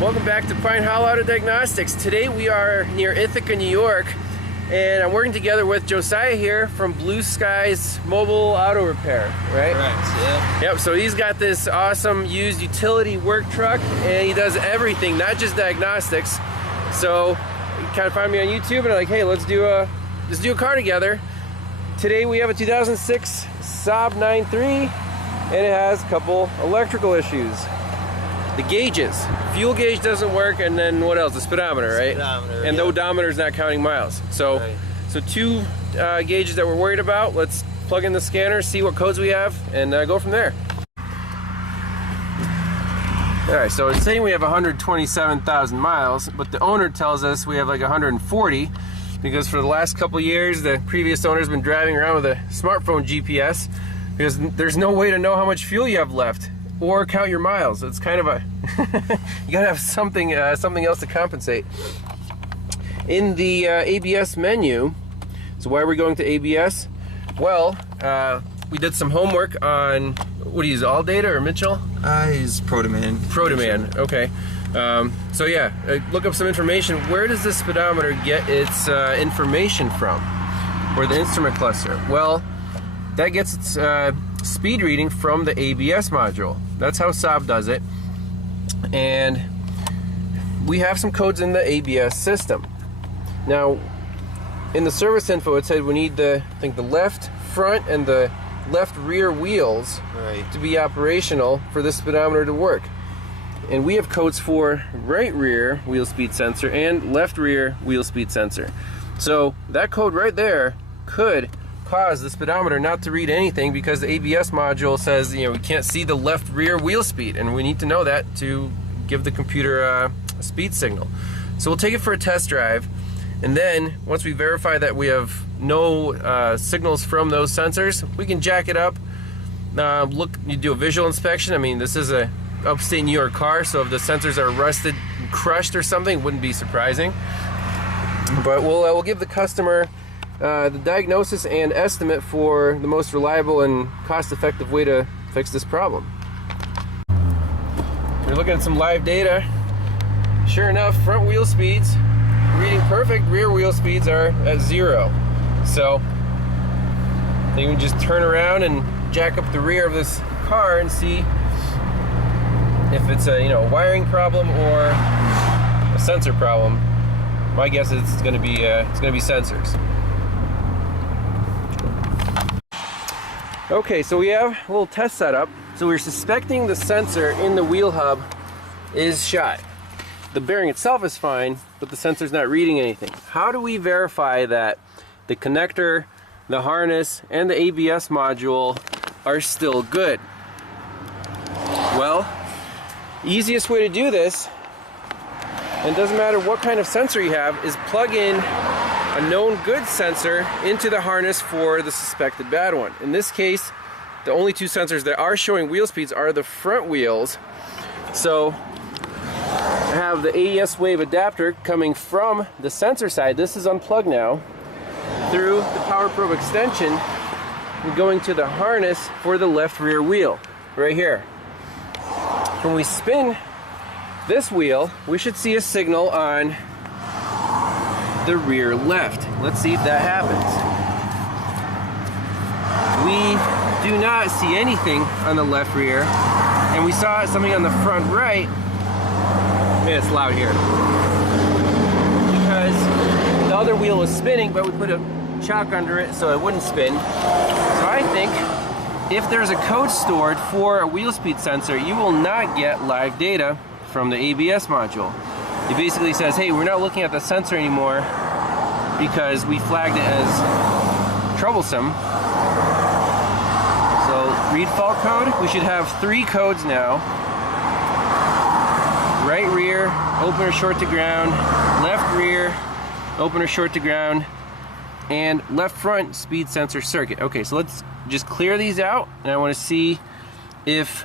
Welcome back to Pine Hollow Auto Diagnostics. Today we are near Ithaca, New York, and I'm working together with Josiah here from Blue Skies Mobile Auto Repair, right? Correct, yeah. Yep, so he's got this awesome used utility work truck, and he does everything, not just diagnostics. So you kind of find me on YouTube, and I'm like, hey, let's do a car together. Today we have a 2006 Saab 9.3, and it has a couple electrical issues. The gauges, fuel gauge doesn't work, and then what else? The speedometer, right? Speedometer, and the odometer is not counting miles. So, so two gauges that we're worried about. Let's plug in the scanner, see what codes we have, and go from there. All right, so it's saying we have 127,000 miles, but the owner tells us we have like 140, because for the last couple years, the previous owner's been driving around with a smartphone GPS, because there's no way to know how much fuel you have left or count your miles. It's kind of a you gotta have something else to compensate. In the ABS menu, so why are we going to ABS? Well, we did some homework on, what do you use, ALLDATA or Mitchell? I use Protoman. Protoman, okay. So yeah, look up some information. Where does the speedometer get its information from? Or the instrument cluster? Well, that gets its speed reading from the ABS module. That's how Saab does it. And we have some codes in the ABS system. Now, in the service info, it said we need the, I think, the left front and the left rear wheels to be operational for this speedometer to work. And we have codes for right rear wheel speed sensor and left rear wheel speed sensor. So that code right there could cause the speedometer not to read anything, because the ABS module says, you know, we can't see the left rear wheel speed, and we need to know that to give the computer a speed signal. So we'll take it for a test drive, and then once we verify that we have no signals from those sensors, we can jack it up. You do a visual inspection. I mean, this is a upstate New York car, so if the sensors are rusted and crushed or something, it wouldn't be surprising. But we'll give the customer the diagnosis and estimate for the most reliable and cost-effective way to fix this problem. We're looking at some live data. Sure enough, front wheel speeds reading perfect, rear wheel speeds are at 0. So you can just turn around and jack up the rear of this car and see if it's a wiring problem or a sensor problem. My guess is it's going to be sensors. Okay, so we have a little test setup. So we're suspecting the sensor in the wheel hub is shot. The bearing itself is fine, but the sensor's not reading anything. How do we verify that the connector, the harness, and the ABS module are still good? Well, easiest way to do this, and it doesn't matter what kind of sensor you have, is plug in a known good sensor into the harness for the suspected bad one. In this case, the only two sensors that are showing wheel speeds are the front wheels. So I have the AES wave adapter coming from the sensor side. This is unplugged now, through the power probe extension and going to the harness for the left rear wheel right here. When we spin this wheel, we should see a signal on the rear left. Let's see if that happens. We do not see anything on the left rear, and we saw something on the front right. Man, it's loud here. Because the other wheel was spinning, but we put a chock under it so it wouldn't spin. So I think if there's a code stored for a wheel speed sensor, you will not get live data from the ABS module. It basically says, hey, we're not looking at the sensor anymore because we flagged it as troublesome. So read fault code. We should have 3 codes now. Right rear, opener short to ground. Left rear, opener short to ground. And left front speed sensor circuit. Okay, so let's just clear these out, and I want to see if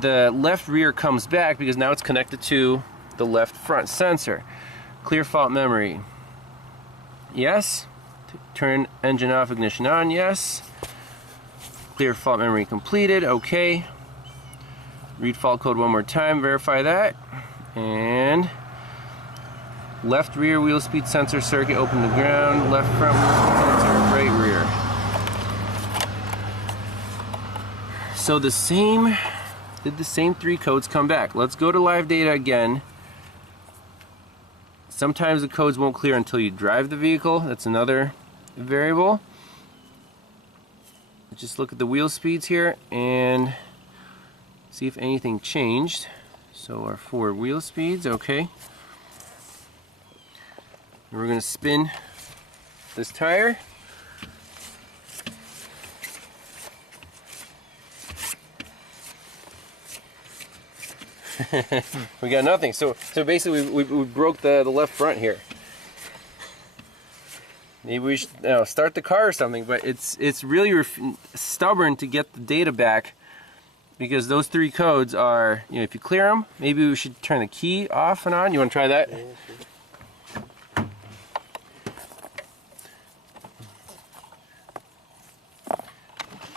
the left rear comes back, because now it's connected to the left front sensor. Clear fault memory. Yes. Turn engine off, ignition on. Yes. Clear fault memory completed. Okay. Read fault code one more time. Verify that. And left rear wheel speed sensor circuit open to ground, left front wheel speed sensor, right rear. So did the same 3 codes come back? Let's go to live data again. Sometimes the codes won't clear until you drive the vehicle. That's another variable. Just look at the wheel speeds here and see if anything changed. So our forward wheel speeds, okay. We're going to spin this tire. We got nothing. So basically we broke the left front here. Maybe we should start the car or something, but it's really stubborn to get the data back, because those 3 codes are, if you clear them, maybe we should turn the key off and on. You want to try that? Yeah, sure.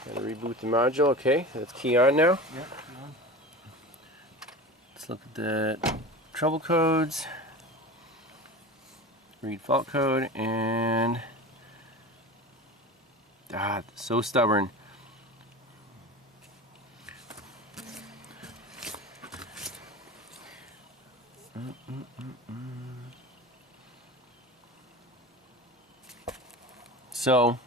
Gotta reboot the module. Okay, that's key on now. Yep. Let's look at the trouble codes. Read fault code, and so stubborn. So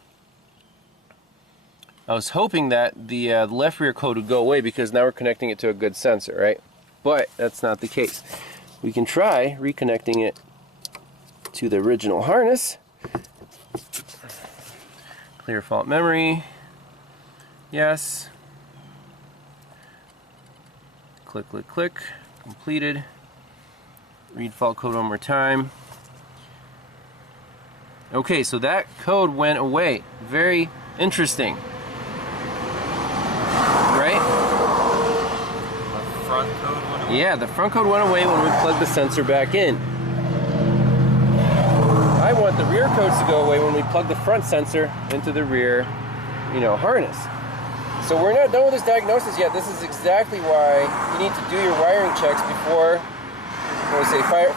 I was hoping that the left rear code would go away, because now we're connecting it to a good sensor, right? But that's not the case. We can try reconnecting it to the original harness. Clear fault memory. Yes. Click, click, click. Completed. Read fault code one more time. Okay, so that code went away. Very interesting. Right? The front code went away? Yeah, the front code went away when we plugged the sensor back in. I want the rear codes to go away when we plug the front sensor into the rear, harness. So we're not done with this diagnosis yet. This is exactly why you need to do your wiring checks before,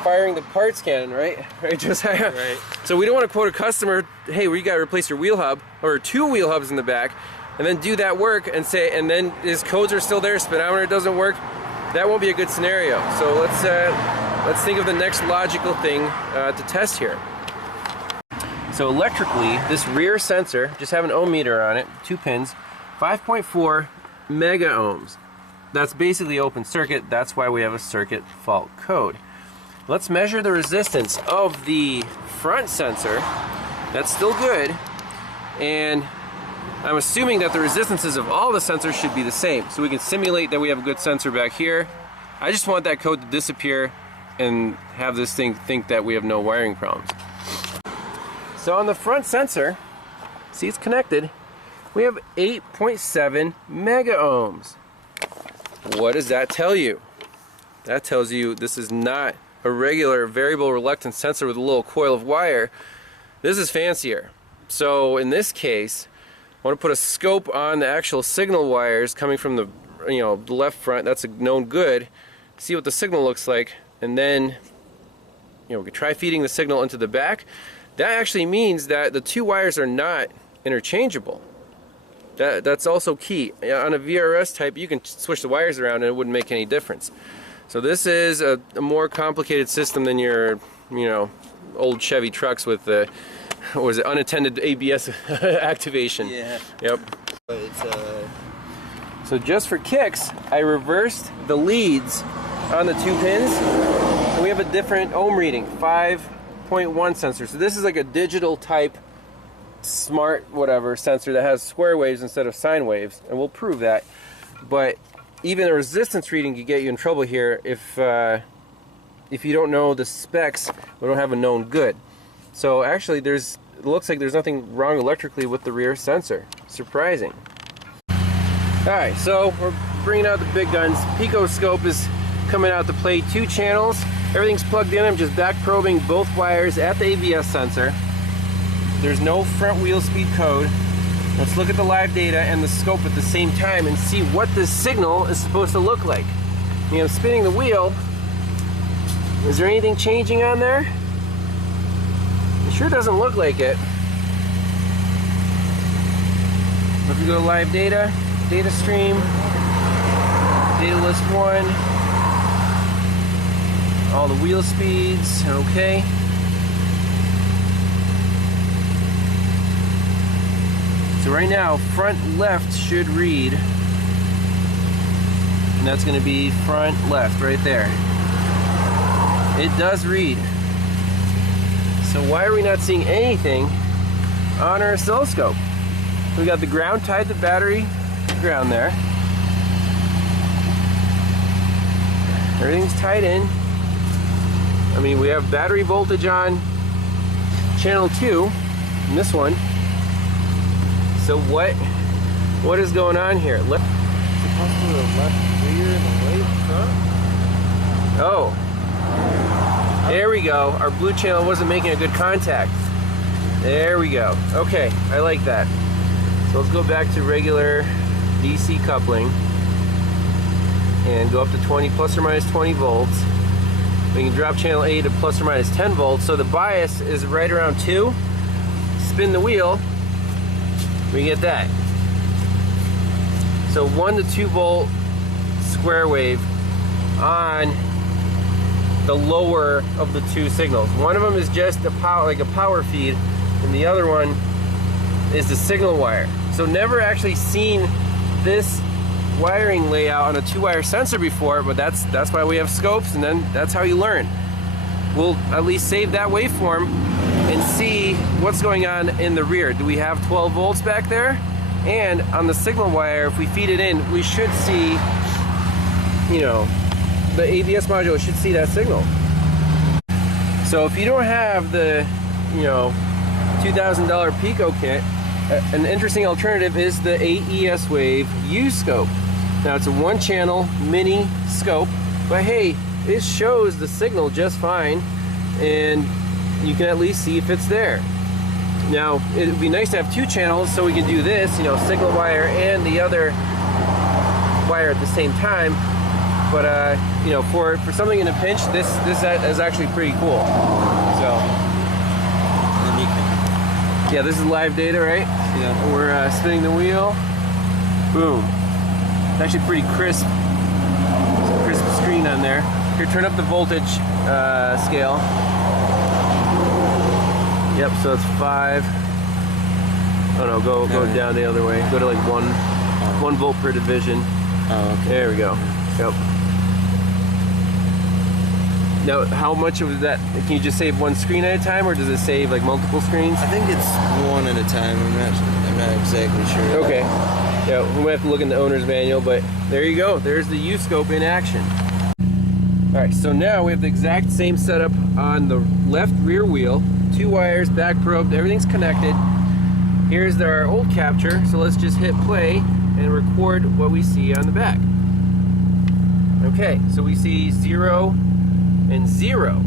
firing the parts cannon, right? Right, Josiah? Right. So we don't want to quote a customer, hey, we got to replace your wheel hub, or 2 wheel hubs in the back, and then do that work and and then his codes are still there, speedometer doesn't work. That won't be a good scenario. So let's think of the next logical thing to test here. So electrically, this rear sensor, just have an ohm meter on it, 2 pins, 5.4 mega ohms. That's basically open circuit. That's why we have a circuit fault code. Let's measure the resistance of the front sensor. That's still good. And I'm assuming that the resistances of all the sensors should be the same. So we can simulate that we have a good sensor back here. I just want that code to disappear and have this thing think that we have no wiring problems. So on the front sensor, see, it's connected, we have 8.7 mega ohms. What does that tell you? That tells you this is not a regular variable reluctance sensor with a little coil of wire. This is fancier. So in this case, I want to put a scope on the actual signal wires coming from the the left front. That's a known good. See what the signal looks like, and then we could try feeding the signal into the back. That actually means that the 2 wires are not interchangeable. That's also key. On a VRS type, you can switch the wires around and it wouldn't make any difference. So this is a more complicated system than your, old Chevy trucks with the, what was it, unattended ABS activation. Yeah. Yep. It's So just for kicks, I reversed the leads on the 2 pins, and we have a different ohm reading, 5.1 sensor. So this is like a digital type smart whatever sensor that has square waves instead of sine waves, and we'll prove that. But even a resistance reading could get you in trouble here if you don't know the specs. We don't have a known good. So actually it looks like there's nothing wrong electrically with the rear sensor. Surprising. Alright, so we're bringing out the big guns. Picoscope is coming out to play 2 channels. Everything's plugged in. I'm just back probing both wires at the ABS sensor. There's no front wheel speed code. Let's look at the live data and the scope at the same time and see what this signal is supposed to look like. I'm spinning the wheel, Is there anything changing on there? It sure doesn't look like it. If we go to live data, data stream, data list 1, all the wheel speeds, okay. So right now, front left should read, and that's going to be front left right there. It does read. So why are we not seeing anything on our oscilloscope? We got the ground tied to the battery ground there. Everything's tied in. I mean, we have battery voltage on channel 2 in this one. So what is going on here? Left, Possibly the left rear and the right front? oh, there we go. Our blue channel wasn't making a good contact. There we go. Okay, I like that. So let's go back to regular DC coupling and go up to 20 plus or minus 20 volts. We can drop channel A to plus or minus 10 volts. So the bias is right around 2. Spin the wheel, we get that. So 1 to 2 volt square wave on the lower of the 2 signals. One of them is just a power, like a power feed, and the other one is the signal wire. So never actually seen this wiring layout on a 2-wire sensor before, but that's why we have scopes, and then that's how you learn. We'll at least save that waveform and see what's going on in the rear. Do we have 12 volts back there? And on the signal wire, if we feed it in, we should see, you know, the ABS module should see that signal. So if you don't have the, you know, $2,000 Pico kit, an interesting alternative is the AES-Wave U-scope. Now it's a 1-channel mini scope, but hey, it shows the signal just fine, and you can at least see if it's there. Now, it would be nice to have 2 channels so we can do this, you know, signal wire and the other wire at the same time. But, you know, for something in a pinch, this is actually pretty cool. So, yeah, this is live data, right? Yeah. We're spinning the wheel. Boom. It's actually pretty crisp. It's a crisp screen on there. Here, turn up the voltage scale. Yep, so it's 5. Oh no, go down the other way. Go to like 1 volt per division. Oh, okay. There we go. Yep. Now, how much of that, can you just save 1 screen at a time, or does it save like multiple screens? I think it's 1 at a time. I'm not exactly sure. Okay. Yeah, we might have to look in the owner's manual, but there you go. There's the U-scope in action. All right, so now we have the exact same setup on the left rear wheel. 2 wires, back probed, everything's connected. Here's our old capture, so let's just hit play and record what we see on the back. Okay, so we see 0 and 0.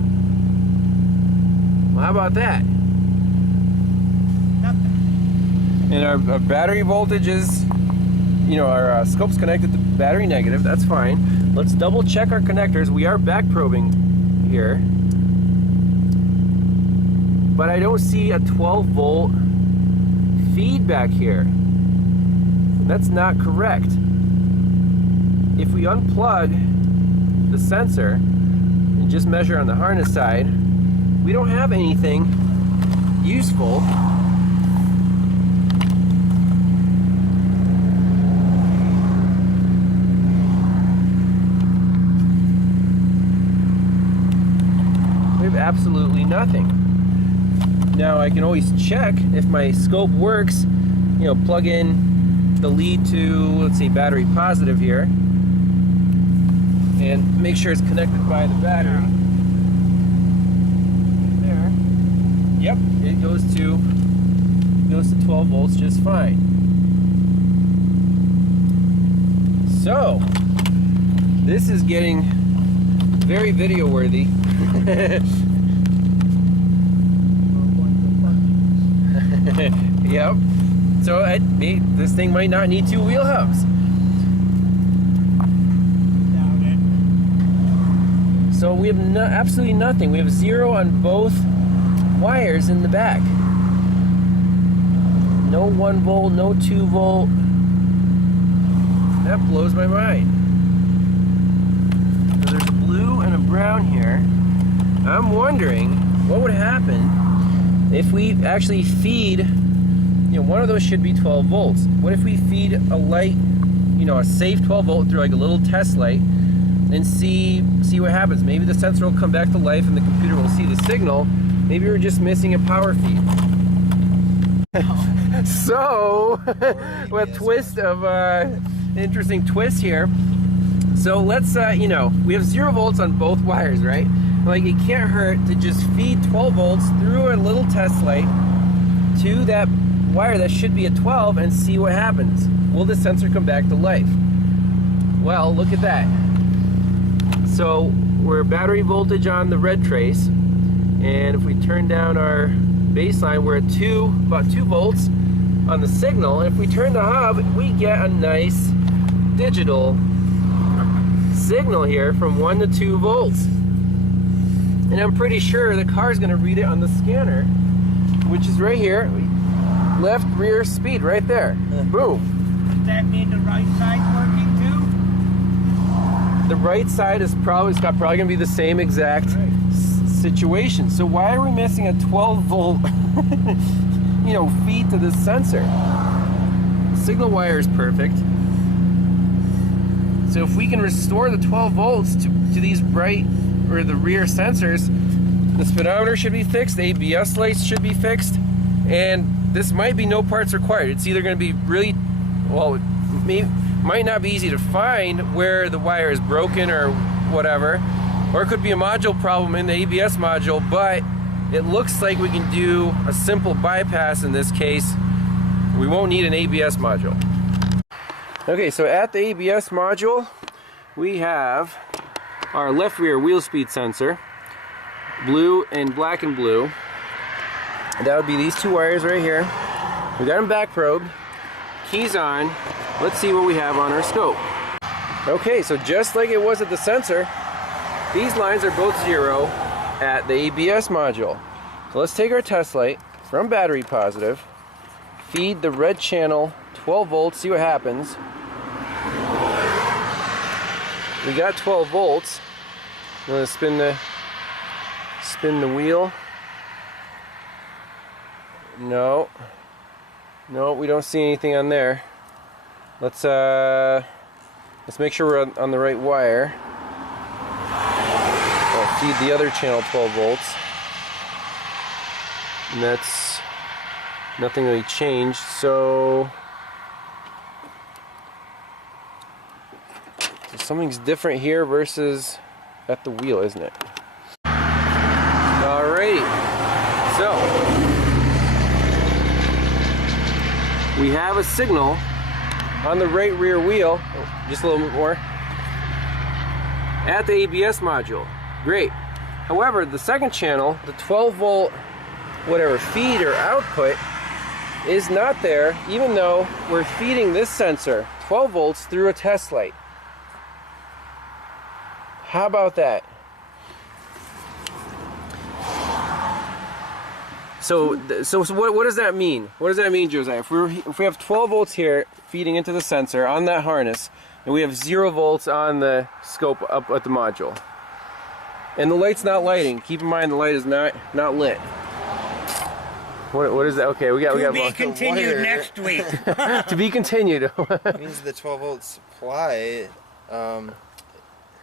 Well, how about that? Nothing. And our battery voltage is, you know, our scope's connected to battery negative, that's fine. Let's double check our connectors. We are back probing here, but I don't see a 12 volt feedback here. That's not correct. If we unplug the sensor and just measure on the harness side, we don't have anything useful. We have absolutely nothing. Now I can always check if my scope works, you know, plug in the lead to, let's see, battery positive here, and make sure it's connected by the battery. There. Yep, it goes to 12 volts just fine. So this is getting very video worthy. Yep. So this thing might not need 2 wheel hubs. So we have absolutely nothing. We have 0 on both wires in the back. No 1 volt, no 2 volt. That blows my mind. So there's a blue and a brown here. I'm wondering what would happen if we actually feed, you know, one of those should be 12 volts. What if we feed a light, you know, a safe 12 volt through like a little test light and see what happens? Maybe the sensor will come back to life and the computer will see the signal. Maybe we're just missing a power feed. So, a twist of interesting twist here. So let's, you know, we have 0 volts on both wires, right? Like, it can't hurt to just feed 12 volts through a little test light to that wire that should be a 12 and see what happens. Will the sensor come back to life? Well, look at that. So we're battery voltage on the red trace, and if we turn down our baseline, we're at about 2 volts on the signal. And if we turn the hub, we get a nice digital signal here from 1 to 2 volts. And I'm pretty sure the car is going to read it on the scanner, which is right here. Left rear speed right there. Boom. Does that mean the right side's working too? The right side is probably going to be the same exact situation. So why are we missing a 12 volt you know, feed to this sensor? The signal wire is perfect. So if we can restore the 12 volts to these right or the rear sensors, the speedometer should be fixed, the ABS lights should be fixed, and this might be no parts required. It's either going to be really, well, it might not be easy to find where the wire is broken or whatever, or it could be a module problem in the ABS module, but it looks like we can do a simple bypass in this case. We won't need an ABS module. Okay, so at the ABS module, we have our left rear wheel speed sensor, blue and black and blue. That would be these 2 wires right here. We got them back probed, keys on. Let's see what we have on our scope. Okay, so just like it was at the sensor, these lines are both 0 at the ABS module. So let's take our test light from battery positive, feed the red channel 12 volts, see what happens. We got 12 volts. I'm going to spin the wheel. No, we don't see anything on there. Let's make sure we're on the right wire. I'll feed the other channel 12 volts, and that's nothing really changed. So something's different here versus at the wheel, isn't it? Alrighty, so we have a signal on the right rear wheel, just a little bit more, at the ABS module. Great. However, the second channel, the 12 volt whatever feed or output, is not there, even though we're feeding this sensor 12 volts through a test light. How about that? So what does that mean? What does that mean, Josiah? If we have 12 volts here feeding into the sensor on that harness, and we have 0 volts on the scope up at the module, and the light's not lighting. Keep in mind the light is not lit. What is that? Okay, we got to be continued next week. To be continued. It means the 12 volt supply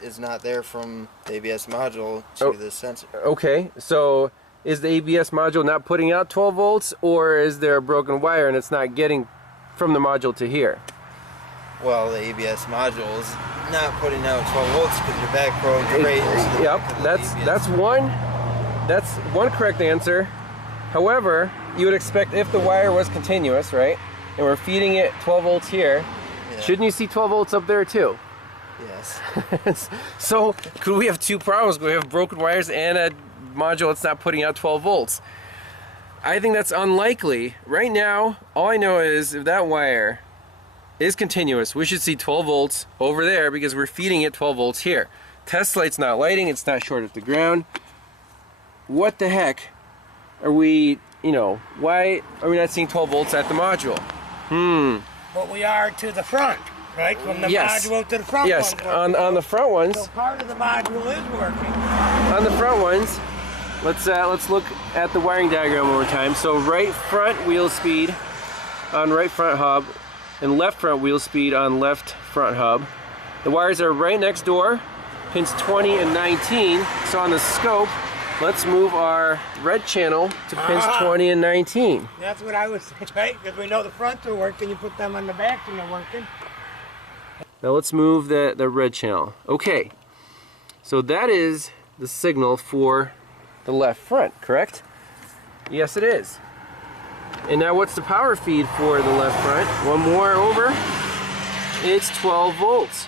is not there from the ABS module to the sensor. Okay, so is the ABS module not putting out 12 volts, or is there a broken wire and it's not getting from the module to here? Well, the ABS module is not putting out 12 volts because your back probe rate is yep, that's one correct answer. However, you would expect if the wire was continuous, right, and we're feeding it 12 volts here, shouldn't you see 12 volts up there too? Yes. So could we have two problems? Could we have broken wires and a module that's not putting out 12 volts? I think that's unlikely. Right now, all I know is if that wire is continuous, we should see 12 volts over there because we're feeding it 12 volts here. test light's not lighting, it's not short at the ground. What the heck are we, you know, why are we not seeing 12 volts at the module? But we are to the front, right? From the Yes. module to the front. Yes, one's on the front ones. So part of the module is working. On the front ones, let's look at the wiring diagram one more time. So right front wheel speed on right front hub, and left front wheel speed on left front hub. The wires are right next door, pins 20 and 19. So on the scope, let's move our red channel to pins 20 and 19. That's what I was saying, right? Because we know the fronts are working, you put them on the back and they're working. Now let's move the red channel. Okay, so that is the signal for the left front, correct? Yes, it is. And now what's the power feed for the left front? One more over. It's 12 volts.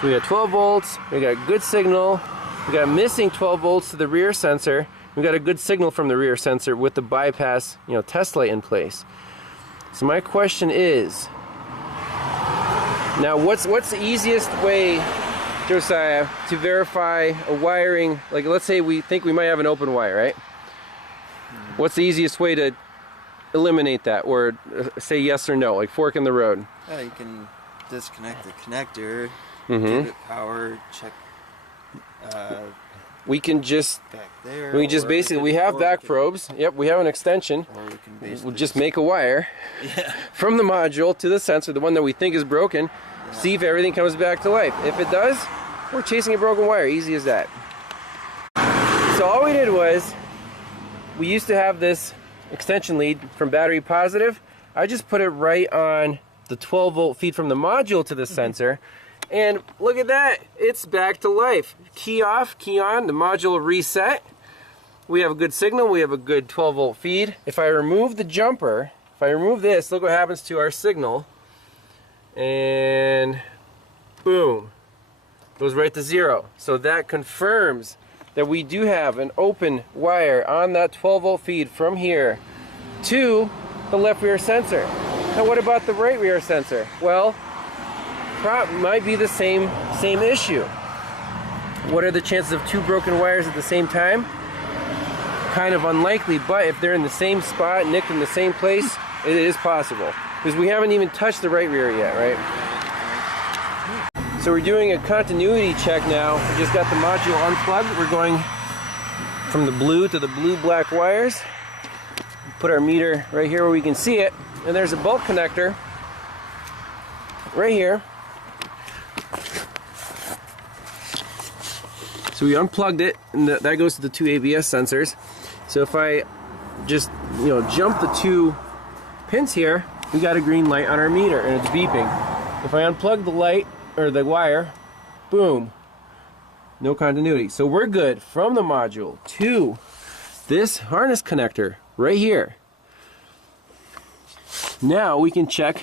So we got 12 volts, we got good signal, we got missing 12 volts to the rear sensor, we got a good signal from the rear sensor with the bypass, you know, test light in place. So my question is, now what's the easiest way, Josiah, to verify a wiring? Like, let's say we think we might have an open wire, right? What's the easiest way to eliminate that, or say yes or no, like fork in the road? You can disconnect the connector, Mm-hmm. give it power, check We can just back there. we just or basically can- we have or back can- probes. Yep, we have an extension. Or we can basically We'll just make a wire yeah. from the module to the sensor, the one that we think is broken. See if everything comes back to life. If it does, we're chasing a broken wire. Easy as that. So all we did was, we used to have this extension lead from battery positive. I just put it right on the 12 volt feed from the module to the sensor. And look at that, it's back to life. Key off, key on, the module reset. We have a good signal, we have a good 12 volt feed. If I remove the jumper, if I remove this, look what happens to our signal. And boom, goes right to 0. So that confirms that we do have an open wire on that 12 volt feed from here to the left rear sensor. Now what about the right rear sensor? Well, might be the same issue. What are the chances of 2 broken wires at the same time? Kind of unlikely, but if they're in the same spot, nicked in the same place, it is possible. Because we haven't even touched the right rear yet, right? So we're doing a continuity check now. We just got the module unplugged. We're going from the blue to the blue-black wires. Put our meter right here where we can see it. And there's a bulk connector right here. So we unplugged it, and that goes to the 2 ABS sensors. So if I just, you know, jump the 2 pins here, we got a green light on our meter, and it's beeping. If I unplug the light, or the wire, boom, no continuity. So we're good from the module to this harness connector right here. Now we can check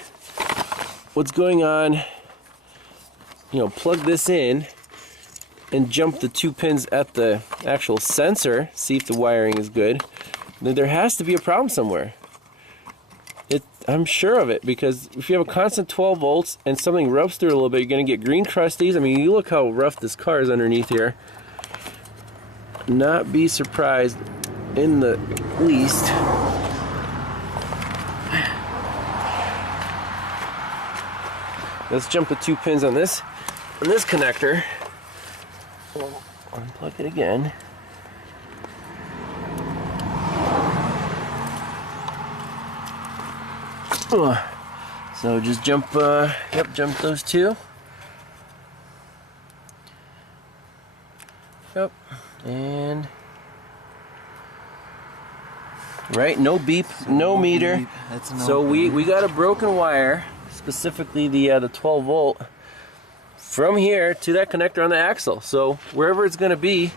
what's going on, you know, plug this in and jump the 2 pins at the actual sensor, see if the wiring is good. Then there has to be a problem somewhere. I'm sure of it, because if you have a constant 12 volts and something rubs through it a little bit, you're going to get green crusties. I mean, you look how rough this car is underneath here. Not be surprised in the least. Let's jump the 2 pins on this connector. We'll unplug it again. So just jump, jump those 2. Yep, and right, no beep, no meter. Beep. That's no So we got a broken wire, specifically the 12 volt, from here to that connector on the axle. So wherever it's going to be,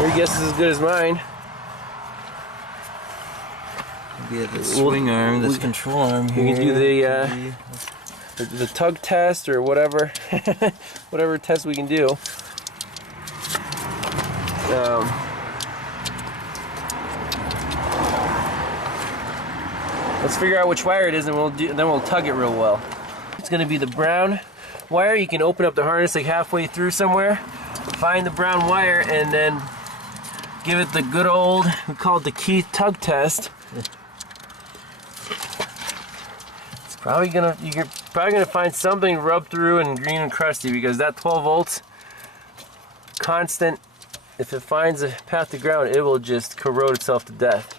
your guess is as good as mine. We have the swing arm, this control arm here. We can do the tug test or whatever, whatever test we can do. Let's figure out which wire it is, and then we'll tug it real well. It's going to be the brown wire, you can open up the harness like halfway through somewhere, find the brown wire, and then give it the good old, we call it the key tug test. It's probably gonna, you're probably gonna find something rubbed through and green and crusty, because that 12 volts constant, if it finds a path to ground, it will just corrode itself to death.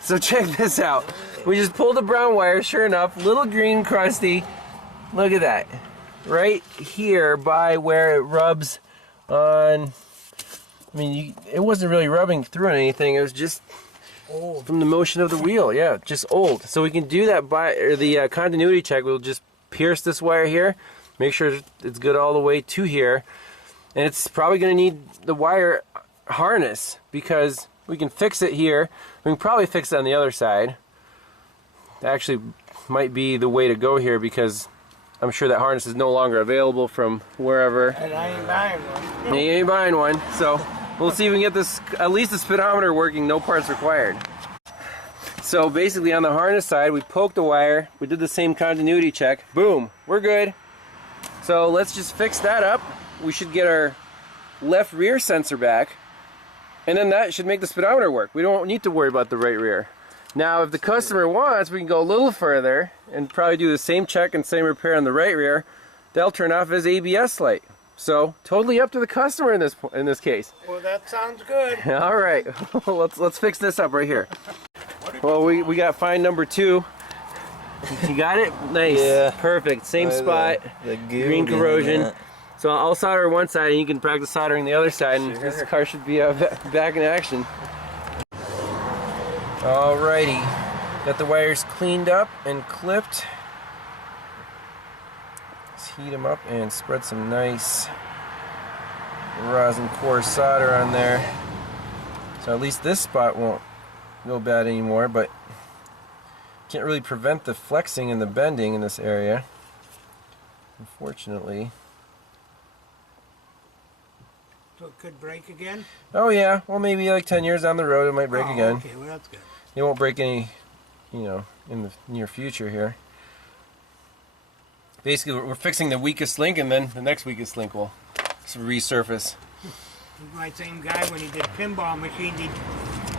So check this out. We just pulled the brown wire, sure enough, little green crusty. Look at that. Right here by where it rubs on, I mean, it wasn't really rubbing through on anything, it was just old from the motion of the wheel. Yeah, just old. So we can do that by the continuity check. We'll just pierce this wire here, make sure it's good all the way to here. And it's probably going to need the wire harness, because we can fix it here. We can probably fix it on the other side. That actually might be the way to go here, because I'm sure that harness is no longer available from wherever. And I ain't buying one. You ain't buying one. So we'll see if we can get this, at least the speedometer working, no parts required. So basically on the harness side, we poked the wire, we did the same continuity check, boom, we're good. So let's just fix that up. We should get our left rear sensor back, and then that should make the speedometer work. We don't need to worry about the right rear. Now if the customer wants, we can go a little further and probably do the same check and same repair on the right rear. They'll turn off his ABS light. So totally up to the customer in this case. Well, that sounds good. All right, let's fix this up right here. Well, we got find number 2. You got it? Nice. Yeah. Perfect. Same spot. The green corrosion. So I'll solder one side and you can practice soldering the other side, and this car should be back in action. Alrighty, got the wires cleaned up and clipped. Let's heat them up and spread some nice rosin core solder on there. So at least this spot won't go bad anymore, but can't really prevent the flexing and the bending in this area, unfortunately. So it could break again? Oh yeah, well maybe like 10 years down the road it might break again. Okay, well that's good. It won't break any, you know, in the near future here. Basically we're fixing the weakest link, and then the next weakest link will resurface. My same guy, when he did pinball machines,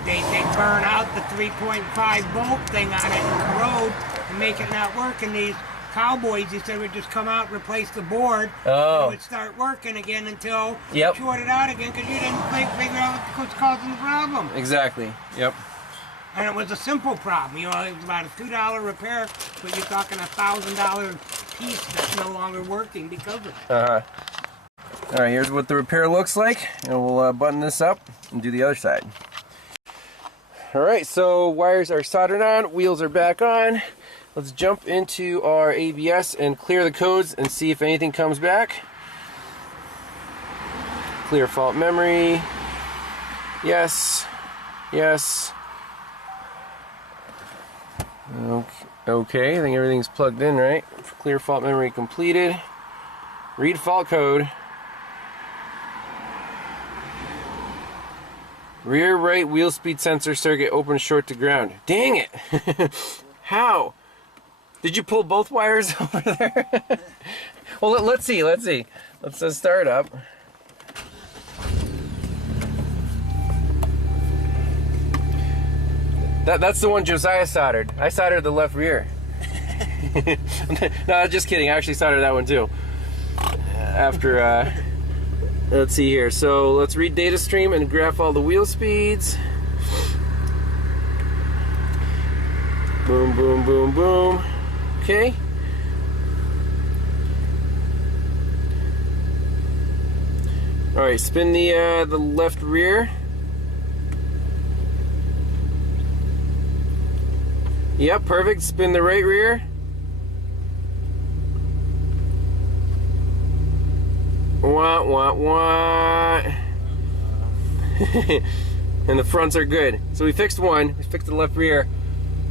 they burn out the 3.5 volt thing on it and corrode and make it not work. And these cowboys, he said, would just come out and replace the board. And it would start working again until you short it out again, because you didn't figure out what's causing the problem. Exactly. Yep. And it was a simple problem. You know, it was about a $2 repair, but you're talking $1,000 piece that's no longer working because of it. All right, here's what the repair looks like, and we'll button this up and do the other side. All right, so wires are soldered on, wheels are back on. Let's jump into our ABS and clear the codes and see if anything comes back. Clear fault memory. Yes. Yes. Okay, I think everything's plugged in, right? Clear fault memory completed. Read fault code. Rear right wheel speed sensor circuit open short to ground. Dang it! How? Did you pull both wires over there? Well, let's see. Let's start up. That's the one Josiah soldered. I soldered the left rear. No, just kidding. I actually soldered that one too. After, let's see here. So let's read data stream and graph all the wheel speeds. Boom, boom, boom, boom. Okay. All right, spin the left rear. Yep, perfect. Spin the right rear. Wah, wah, wah. And the fronts are good. So we fixed one. We fixed the left rear.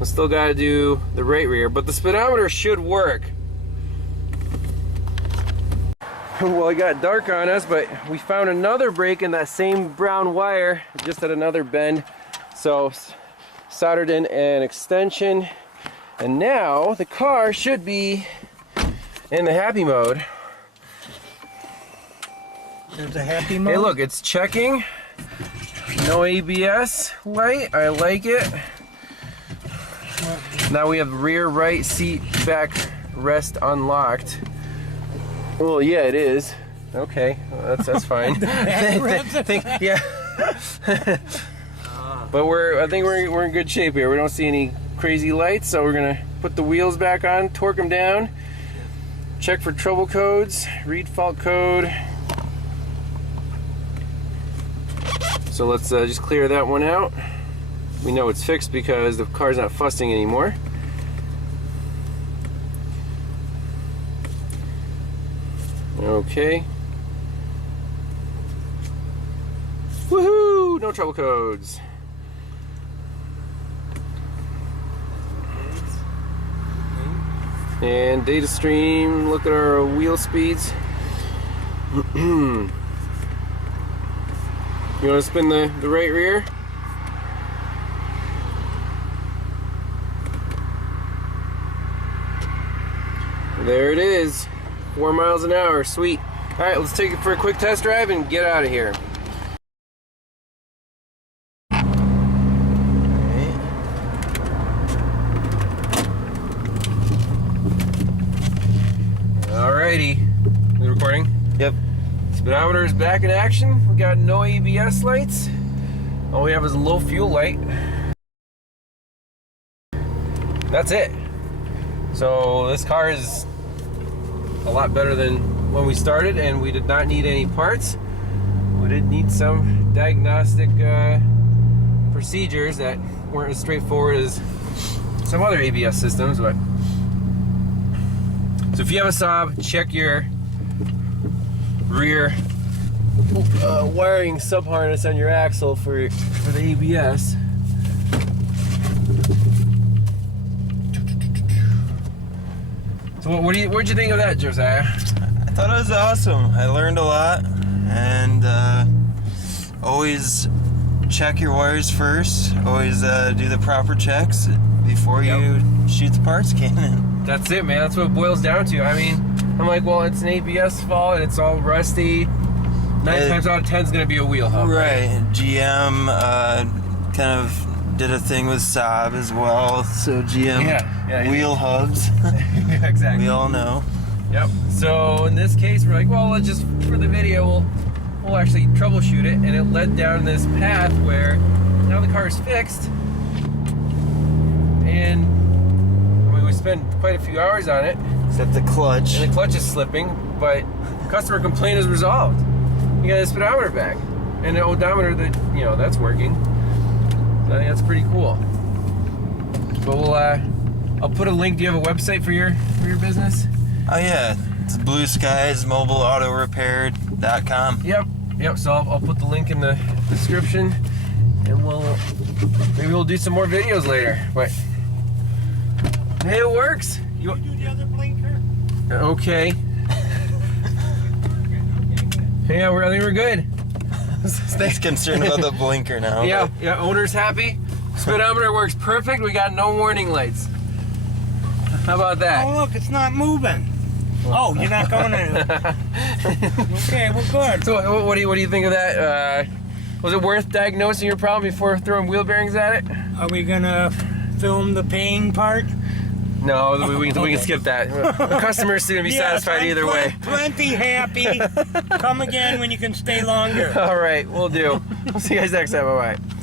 We still got to do the right rear, but the speedometer should work. Well, it got dark on us, but we found another break in that same brown wire, just at another bend. So soldered in an extension, and now the car should be in the happy mode. There's a happy mode. Hey, look, it's checking. No ABS light. I like it. Now we have rear right seat back rest unlocked. Well, yeah, it is. Okay, well, that's fine. Yeah. But I think we're in good shape here. We don't see any crazy lights, so we're gonna put the wheels back on, torque them down, check for trouble codes, read fault code. So let's just clear that one out. We know it's fixed because the car's not fussing anymore. Okay. Woohoo! No trouble codes. And data stream, look at our wheel speeds. You want to spin the right rear? There it is. 4 miles an hour, sweet. All right, let's take it for a quick test drive and get out of here. Alrighty, we recording? Yep. Speedometer is back in action. We got no ABS lights. All we have is a low fuel light. That's it. So this car is a lot better than when we started, and we did not need any parts. We did need some diagnostic procedures that weren't as straightforward as some other ABS systems. But so if you have a Saab, check your rear wiring sub-harness on your axle for the ABS. So what'd you think of that, Josiah? I thought it was awesome. I learned a lot, and always check your wires first. Always do the proper checks before you shoot the parts can. That's it, man. That's what it boils down to. I mean, I'm like, well, it's an ABS fault and it's all rusty. 9 times out of 10 is going to be a wheel hub. Right. GM kind of did a thing with Saab as well. So GM wheel hubs. Yeah, exactly. We all know. Yep. So in this case, we're like, well, let's just, for the video, we'll actually troubleshoot it. And it led down this path where now the car is fixed. And I mean, we spent quite a few hours on it. Except the clutch. And the clutch is slipping, but customer complaint is resolved. You got the speedometer back. And the odometer, that's working. So I think that's pretty cool. But we'll, I'll put a link. Do you have a website for your business? Oh yeah, it's Blue Skies Mobile Auto Repair.com. Yep. So I'll put the link in the description, and maybe we'll do some more videos later. But hey, it works. You do the other blinker? Okay. Yeah, I think we're good. He's concerned about the blinker now. Yeah. Owner's happy. Speedometer works perfect. We got no warning lights. How about that? Oh look, it's not moving. Oh, you're not going to. Okay, well good. So what do you think of that? Was it worth diagnosing your problem before throwing wheel bearings at it? Are we gonna film the paying part? No, we can skip that. The customer's gonna be satisfied either way. Plenty happy. Come again when you can stay longer. All right, we'll do. We'll see you guys next time. Bye bye.